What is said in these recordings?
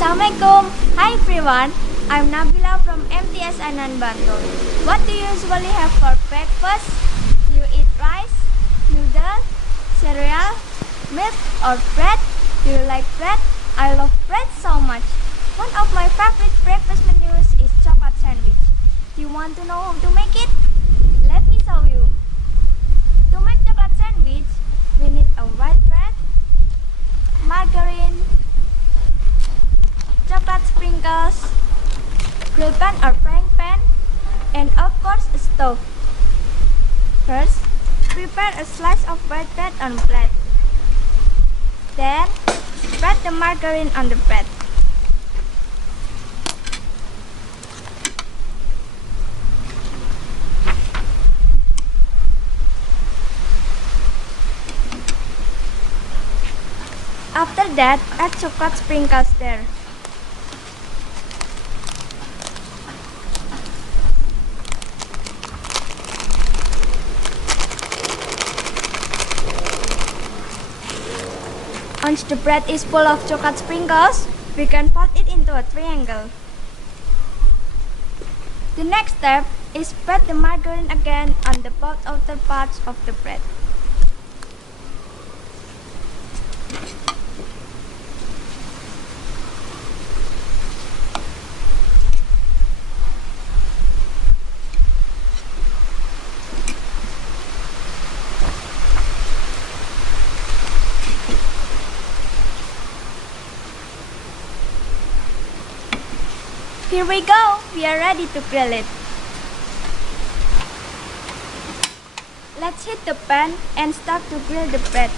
Assalamualaikum. Hi everyone. I'm Nabila from MTS Anan Bantul. What do you usually have for breakfast? Do you eat rice, noodle, cereal, milk or bread? Do you like bread? I love bread so much. One of my favorite breakfast menus is chocolate sandwich. Do you want to know how to make it? Let me show you. To make chocolate sandwich, we need a white bread, margarine, chocolate sprinkles, grill pan or frying pan, and of course a stove. First, prepare a slice of white bread on bread. Then, spread the margarine on the bread. After that, add chocolate sprinkles there. Once the bread is full of chocolate sprinkles, we can fold it into a triangle. The next step is spread the margarine again on the both outer parts of the bread. Here we go! We are ready to grill it. Let's heat the pan and start to grill the bread.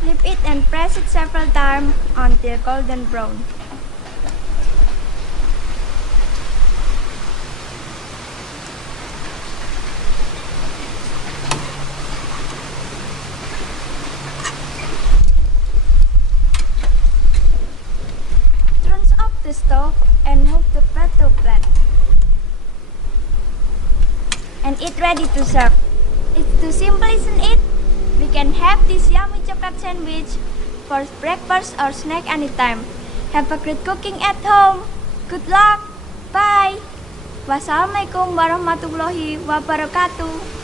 Flip it and press it several times until golden brown. The stove and move the bread to plate. And it's ready to serve. It's too simple, isn't it? We can have this yummy chocolate sandwich for breakfast or snack anytime. Have a great cooking at home. Good luck. Bye. Wassalamualaikum warahmatullahi wabarakatuh.